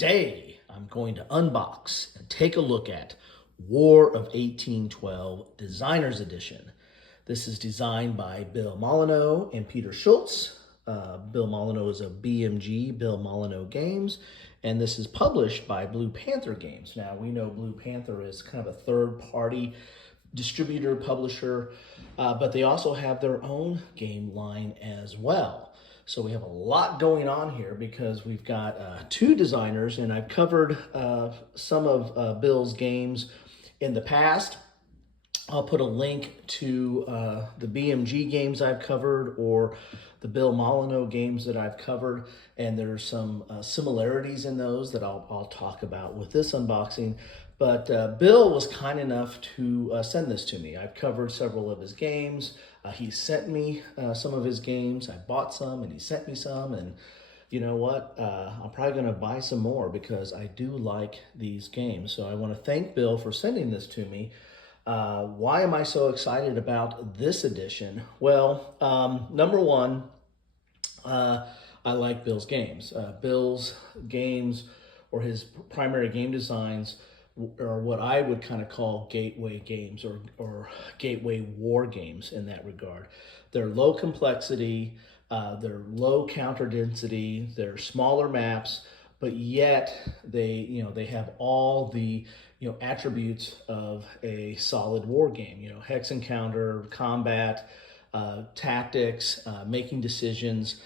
Today, I'm going to unbox and take a look at War of 1812 Designer's Edition. This is designed by Bill Molyneux and Peter Schultz. Bill Molyneux is a BMG, Bill Molyneux Games, and this is published by Blue Panther Games. Now, we know Blue Panther is kind of a third-party distributor, publisher, but they also have their own game line as well. So we have a lot going on here because we've got two designers, and I've covered some of Bill's games in the past. I'll put a link to the BMG games I've covered or the Bill Molyneux games that I've covered, and there's some similarities in those that I'll talk about with this unboxing. But Bill was kind enough to send this to me. I've covered several of his games. He sent me some of his games. I bought some and he sent me some, and you know what? I'm probably gonna buy some more because I do like these games. So I wanna thank Bill for sending this to me. Why am I so excited about this edition? Well, number one, I like Bill's games. Bill's games, or his primary game designs, are what I would kind of call gateway games or gateway war games in that regard. They're low complexity, they're low counter density, they're smaller maps, but yet they have all the attributes of a solid war game. Hex and counter, combat, tactics, making decisions,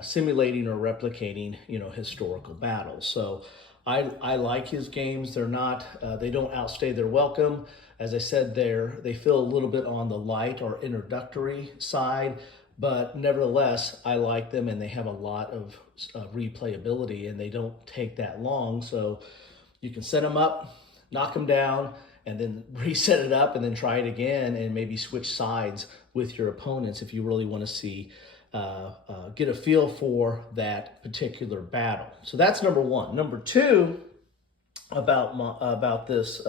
simulating or replicating historical battles. So I like his games. They're not they don't outstay their welcome. As I said, they feel a little bit on the light or introductory side, but nevertheless I like them, and they have a lot of replayability, and they don't take that long. So you can set them up, knock them down, and then reset it up, and then try it again, and maybe switch sides with your opponents if you really want to see get a feel for that particular battle. So that's number one. Number two about this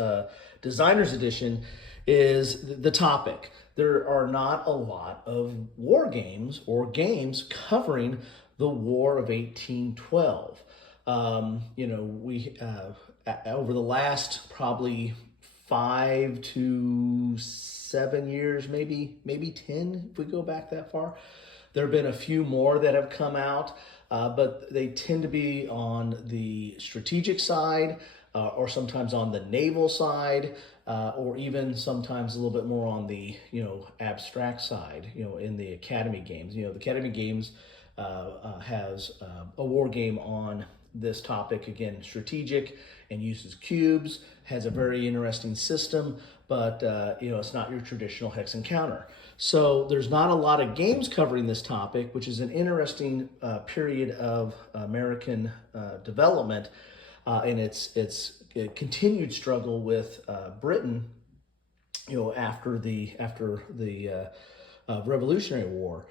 Designer's Edition is the topic. There are not a lot of war games or games covering the War of 1812. We over the last probably 5 to 7 years, maybe 10 if we go back that far. There have been a few more that have come out, but they tend to be on the strategic side, or sometimes on the naval side, or even sometimes a little bit more on the abstract side. In the Academy games, the Academy games has a war game on this topic, again, strategic, and uses cubes, has a very interesting system, but it's not your traditional hex and counter. So there's not a lot of games covering this topic, which is an interesting period of American development, and its continued struggle with Britain, after the Revolutionary War.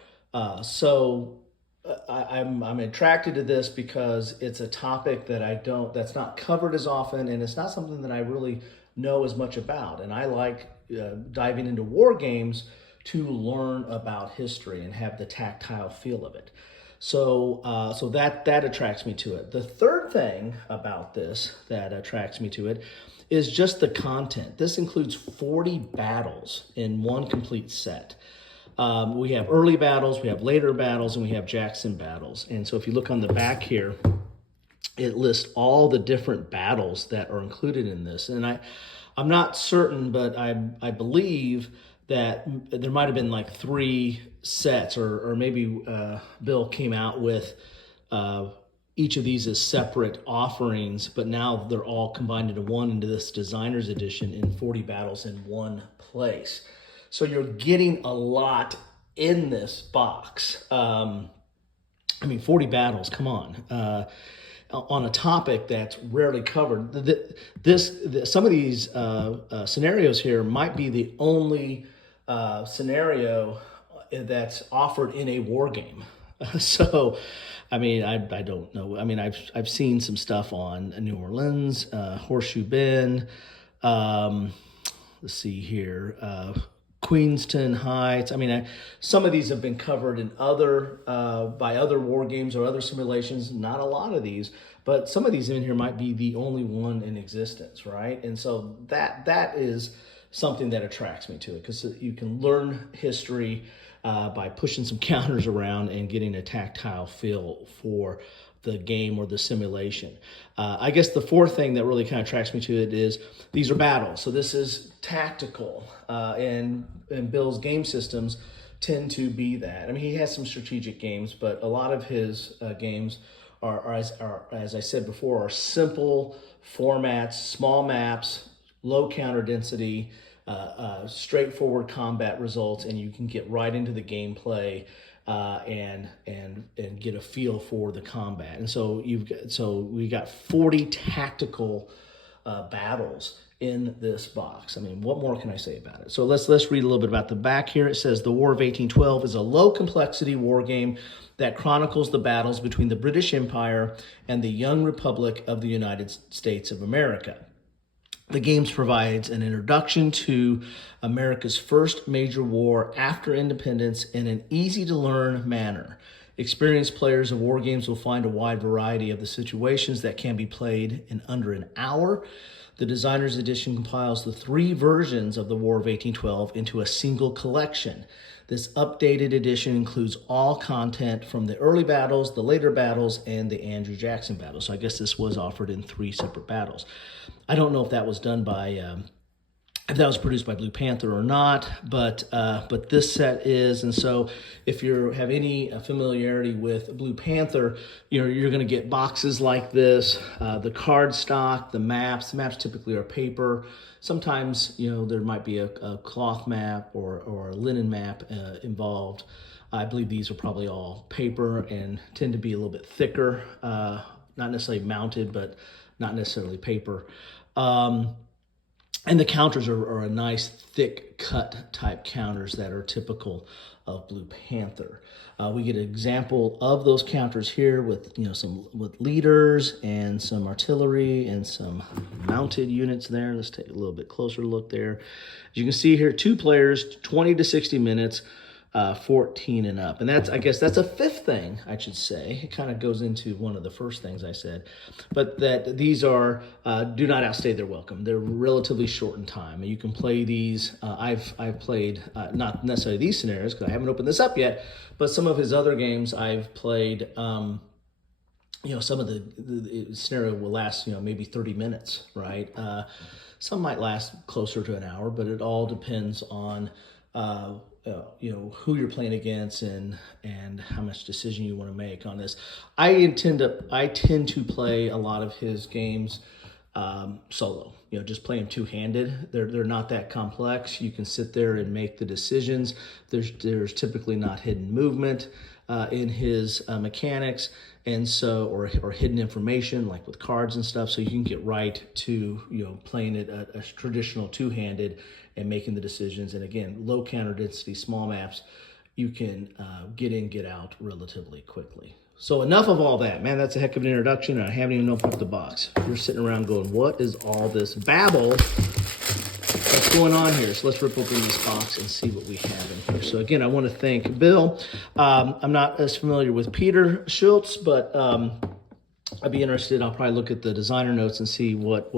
I'm attracted to this because it's a topic that's not covered as often, and it's not something that I really know as much about. And I like diving into war games to learn about history and have the tactile feel of it. So that attracts me to it. The third thing about this that attracts me to it is just the content. This includes 40 battles in one complete set. We have early battles, we have later battles, and we have Jackson battles. And so if you look on the back here, it lists all the different battles that are included in this. And I'm not certain, but I believe that there might have been like 3 sets, or maybe Bill came out with each of these as separate offerings, but now they're all combined into this Designer's Edition in 40 battles in one place. So you're getting a lot in this box. 40 battles, come on. On a topic that's rarely covered. Some of these scenarios here might be the only scenario that's offered in a war game. So, I don't know. I've seen some stuff on New Orleans, Horseshoe Bend. Let's see here. Queenston Heights. Some of these have been covered in by other war games or other simulations. Not a lot of these, but some of these in here might be the only one in existence, right? And so that is something that attracts me to it, because you can learn history by pushing some counters around and getting a tactile feel for the game or the simulation. I guess the fourth thing that really kind of attracts me to it is these are battles. So this is tactical, and Bill's game systems tend to be that. I mean, he has some strategic games, but a lot of his games are, as I said before, are simple formats, small maps, low counter density, straightforward combat results, and you can get right into the gameplay and get a feel for the combat. And so we got 40 tactical battles in this box. I mean, what more can I say about it? So let's read a little bit about the back here. It says the War of 1812 is a low complexity war game that chronicles the battles between the British Empire and the young Republic of the United States of America. The games provides an introduction to America's first major war after independence in an easy-to-learn manner. Experienced players of war games will find a wide variety of the situations that can be played in under an hour. The Designer's Edition compiles the 3 versions of the War of 1812 into a single collection. This updated edition includes all content from the early battles, the later battles, and the Andrew Jackson battle. So I guess this was offered in 3 separate battles. I don't know if that was done by, if that was produced by Blue Panther or not, but this set is. And so if you have any familiarity with Blue Panther, you're going to get boxes like this, the card stock, the maps. The maps typically are paper. Sometimes, there might be a cloth map or a linen map involved. I believe these are probably all paper and tend to be a little bit thicker, not necessarily mounted, but not necessarily paper. And the counters are a nice thick cut type counters that are typical of Blue Panther. We get an example of those counters here with some with leaders and some artillery and some mounted units there. Let's take a little bit closer look there. As you can see here, 2 players, 20 to 60 minutes. 14 and up. And I guess that's a fifth thing, I should say. It kind of goes into one of the first things I said, but that these are, do not outstay their welcome. They're relatively short in time. And you can play these. I've played, not necessarily these scenarios because I haven't opened this up yet, but some of his other games I've played, some of the scenario will last, maybe 30 minutes, right? Some might last closer to an hour, but it all depends on, who you're playing against and how much decision you want to make on this. I tend to play a lot of his games solo. Just play them two-handed. They're not that complex. You can sit there and make the decisions. There's typically not hidden movement in his mechanics, and so or hidden information like with cards and stuff. So you can get right to playing it a traditional two-handed and making the decisions. And again, low counter density, small maps, you can get in, get out relatively quickly. So enough of all that, man. That's a heck of an introduction, and I haven't even opened up the box. You're sitting around going, "What is all this babble? What's going on here?" So let's rip open this box and see what we have in here. So again, I want to thank Bill. I'm not as familiar with Peter Schultz, but I'd be interested. I'll probably look at the designer notes and see what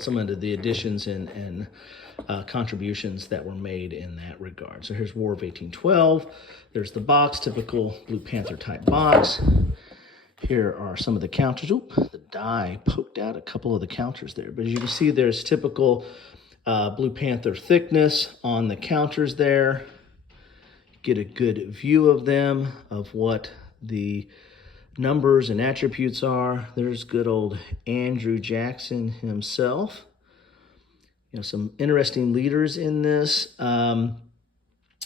some of the additions and contributions that were made in that regard. So here's War of 1812. There's the box, typical Blue Panther type box. Here are some of the counters. Oop, the die poked out a couple of the counters there. But as you can see, there's typical Blue Panther thickness on the counters there. Get a good view of them, of what the numbers and attributes are. There's good old Andrew Jackson himself. Some interesting leaders in this.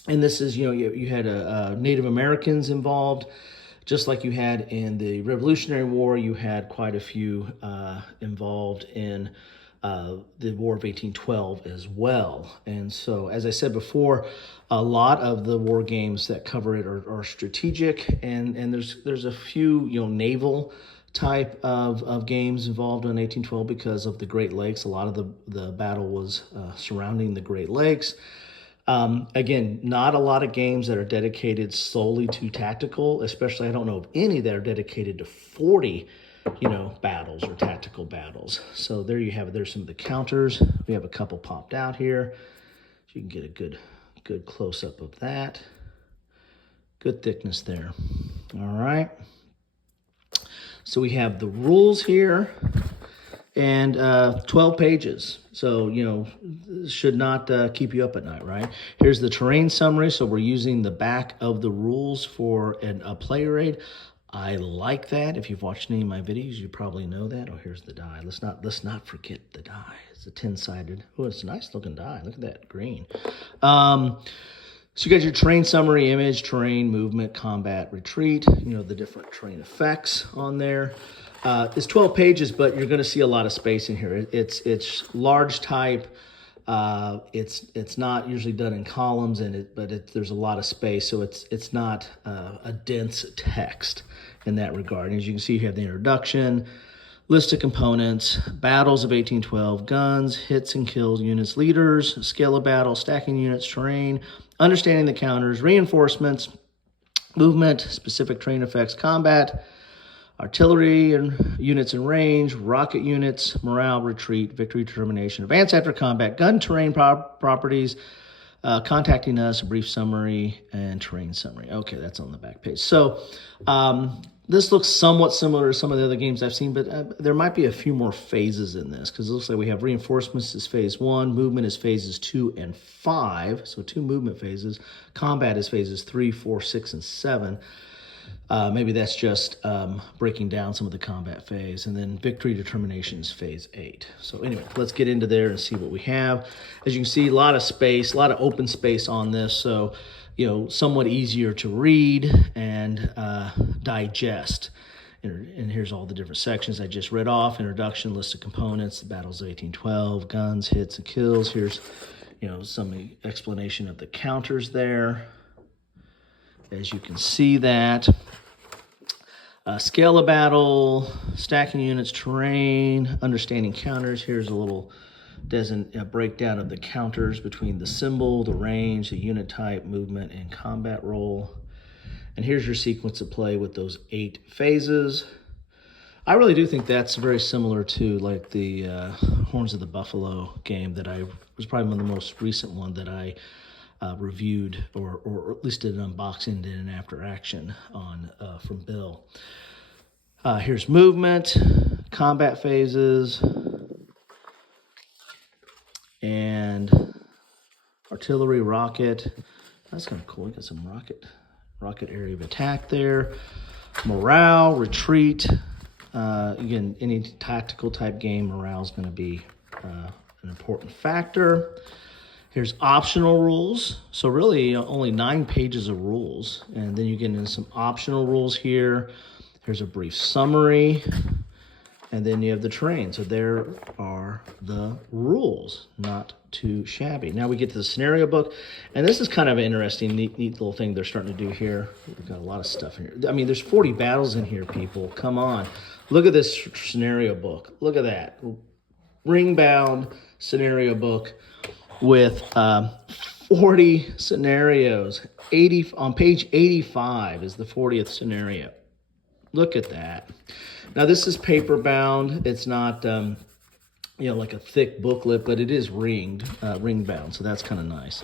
And this is, you had Native Americans involved, just like you had in the Revolutionary War. You had quite a few involved in the War of 1812 as well. And so, as I said before, a lot of the war games that cover it are strategic, and there's a few naval type of games involved in 1812 because of the Great Lakes. A lot of the battle was surrounding the Great Lakes. Again, not a lot of games that are dedicated solely to tactical, especially I don't know of any that are dedicated to 40 battles or tactical battles. So there you have it. There's some of the counters. We have a couple popped out here. So you can get a good close-up of that. Good thickness there. All right. So we have the rules here, and 12 pages. So, should not keep you up at night, right? Here's the terrain summary. So we're using the back of the rules for a player aid. I like that. If you've watched any of my videos, you probably know that. Oh, here's the die. Let's not forget the die. It's a 10-sided. Oh, it's a nice looking die. Look at that green. So you got your terrain summary, image, terrain, movement, combat, retreat. The different terrain effects on there. It's 12 pages, but you're going to see a lot of space in here. It's large type. It's not usually done in columns, but there's a lot of space, so it's not a dense text in that regard. And as you can see, you have the introduction, list of components, battles of 1812, guns, hits and kills, units, leaders, scale of battle, stacking units, terrain, understanding the counters, reinforcements, movement, specific terrain effects, combat, artillery and units in range, rocket units, morale, retreat, victory, determination, advance after combat, gun terrain properties, contacting us, a brief summary, and terrain summary. Okay, that's on the back page. So this looks somewhat similar to some of the other games I've seen, but there might be a few more phases in this, because it looks like we have reinforcements is phase 1, movement is phases 2 and 5, so 2 movement phases. Combat is phases 3, 4, 6, and 7. Maybe that's just breaking down some of the combat phase. And then victory determination is phase 8. So anyway, let's get into there and see what we have. As you can see, a lot of space, a lot of open space on this. So, somewhat easier to read and digest. And here's all the different sections I just read off. Introduction, list of components, the battles of 1812, guns, hits, and kills. Here's, some explanation of the counters there. As you can see that. Scale of battle, stacking units, terrain, understanding counters. Here's a little breakdown of the counters between the symbol, the range, the unit type, movement, and combat role. And here's your sequence of play with those 8 phases. I really do think that's very similar to like the Horns of the Buffalo game that was probably one of the most recent one that I reviewed or at least did an unboxing, did an after action on from Bill. Here's movement, combat phases, and artillery, rocket. That's kind of cool. We got some rocket area of attack there. Morale, retreat. Again, any tactical type game, morale is going to be an important factor. Here's optional rules. So really only 9 pages of rules. And then you get into some optional rules here. Here's a brief summary. And then you have the terrain. So there are the rules, not too shabby. Now we get to the scenario book. And this is kind of an interesting, neat little thing they're starting to do here. We've got a lot of stuff in here. I mean, there's 40 battles in here, people. Come on. Look at this scenario book. Look at that. Ring-bound scenario book with 40 scenarios. 80 on page 85 is the 40th scenario. Look at that. Now this is paper bound. It's not like a thick booklet, but it is ring bound, so that's kind of nice.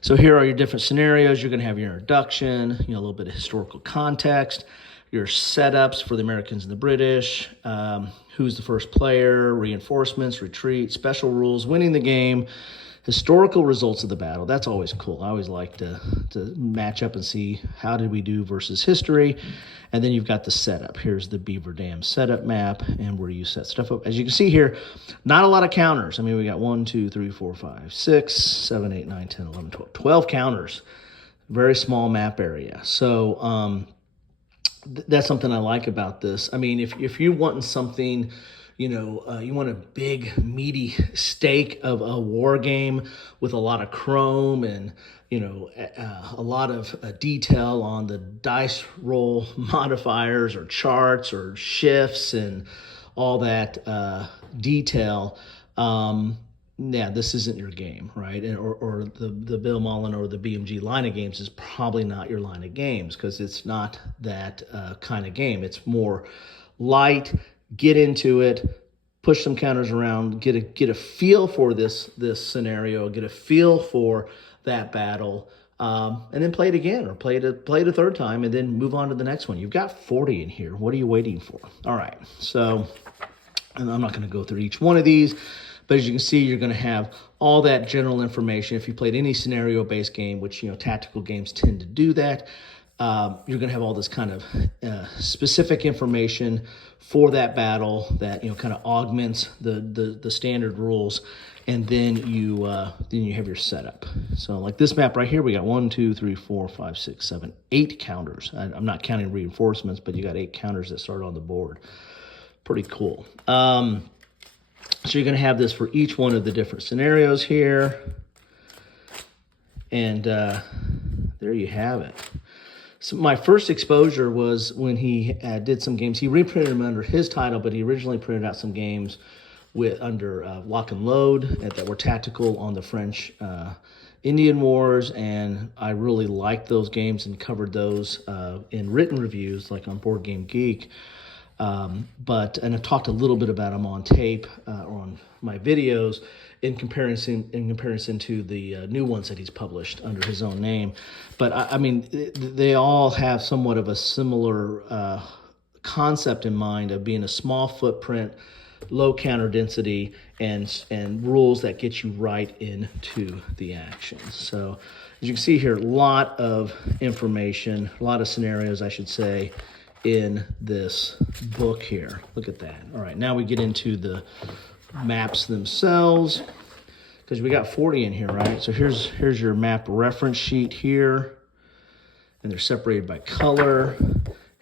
So here are your different scenarios. You're going to have your introduction, a little bit of historical context, your setups for the Americans and the British, who's the first player, reinforcements, retreat, special rules, winning the game, historical results of the battle. That's always cool. I always like to match up and see how did we do versus history. And then you've got the setup. Here's the Beaver Dam setup map and where you set stuff up. As you can see here, not a lot of counters. I mean, we got 1, 2, 3, 4, 5, 6, 7, 8, 9, 10, 11, 12. 12 counters. Very small map area. So that's something I like about this. I mean, if you're wanting something, you want a big, meaty steak of a war game with a lot of chrome and, a lot of detail on the dice roll modifiers or charts or shifts and all that detail. This isn't your game, right? Or the Bill Mullen or the BMG line of games is probably not your line of games because it's not that kind of game. It's more light, get into it, push some counters around, get a feel for this scenario, get a feel for that battle, and then play it again or play it a third time, and then move on to the next one. You've got 40 in here. What are you waiting for? All right, so, and I'm not going to go through each one of these, but as you can see, you're going to have all that general information. If you played any scenario-based game, which tactical games tend to do that, you're going to have all this kind of specific information for that battle that kind of augments the standard rules, and then you have your setup. So like this map right here, we got 1, 2, 3, 4, 5, 6, 7, 8 counters. I'm not counting reinforcements, but you got 8 counters that start on the board. Pretty cool. So you're going to have this for each one of the different scenarios here, and there you have it. So my first exposure was when he did some games. He reprinted them under his title, but he originally printed out some games under Lock and Load that were tactical on the French Indian Wars, and I really liked those games and covered those in written reviews, like on Board Game Geek. And I've talked a little bit about them on tape or on my videos in comparison to the new ones that he's published under his own name. But I mean, they all have somewhat of a similar concept in mind of being a small footprint, low counter density, and rules that get you right into the action. So as you can see here, a lot of information, a lot of scenarios, I should say, in this book here. Look at that. All right, now we get into the maps themselves, because we got 40 in here, right? So here's your map reference sheet here, and they're separated by color.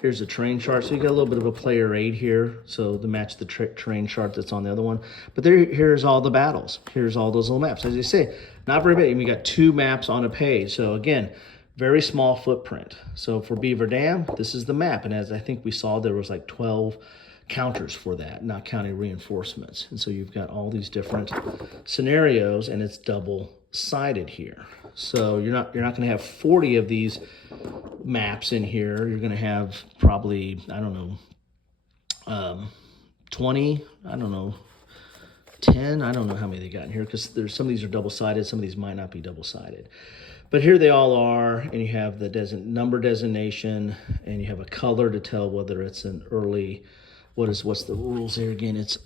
Here's the terrain chart. So you got a little bit of a player aid here, so to match the terrain chart that's on the other one. But here's all the battles. Here's all those little maps. As you say, not very big. We got 2 maps on a page. So again, very small footprint. So for Beaver Dam, this is the map. And as I think we saw, there was like 12 counters for that, not counting reinforcements. And so you've got all these different scenarios, and it's double-sided here. So you're not going to have 40 of these maps in here. You're going to have probably, I don't know, 20, I don't know, 10, I don't know how many they got in here, because there's some of these are double-sided, some of these might not be double-sided. But here they all are, and you have the number designation, and you have a color to tell whether it's an early, what's the rules here again? It's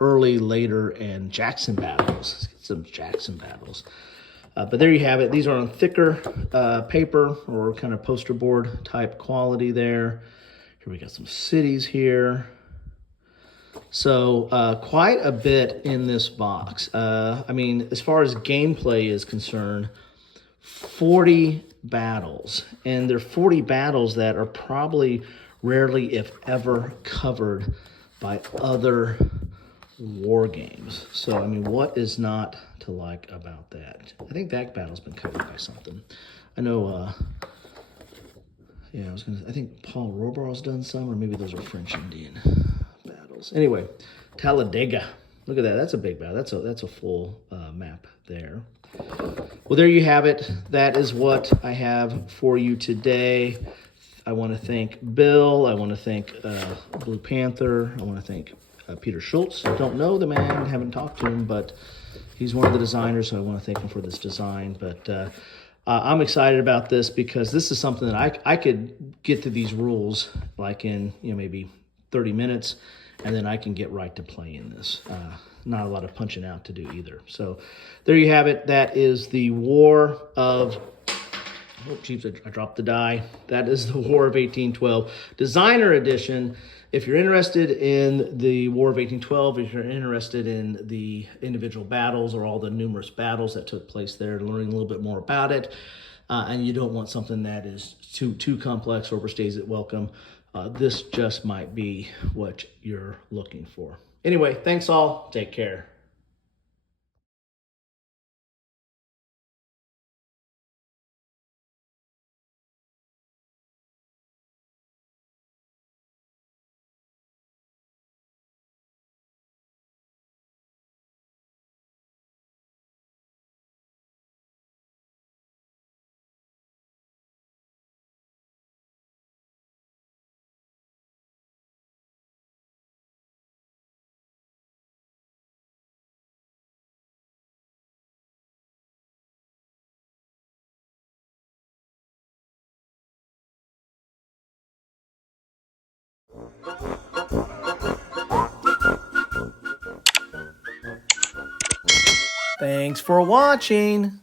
early, later, and Jackson battles. Let's get some Jackson battles. But there you have it. These are on thicker paper or kind of poster board type quality there. Here we got some cities here. So quite a bit in this box. I mean, as far as gameplay is concerned, 40 battles. And they're 40 battles that are probably rarely, if ever, covered by other war games. So, I mean, what is not to like about that? I think that battle's been covered by something. I know, I think Paul Robar's done some, or maybe those are French Indian battles. Anyway, Talladega. Look at that. That's a big battle. That's a full map there. Well, there you have it. That is what I have for you today. I want to thank Bill. I want to thank Blue Panther. I want to thank Peter Schultz. I don't know the man, haven't talked to him, but he's one of the designers, so I want to thank him for this design. But I'm excited about this because this is something that I could get to these rules like in maybe 30 minutes, and then I can get right to playing this. Not a lot of punching out to do either. So there you have it. That is the War of... Oh, jeez, I dropped the die. That is the War of 1812 Designer Edition. If you're interested in the War of 1812, if you're interested in the individual battles or all the numerous battles that took place there, learning a little bit more about it, and you don't want something that is too complex or overstays its welcome, this just might be what you're looking for. Anyway, thanks all. Take care. Thanks for watching.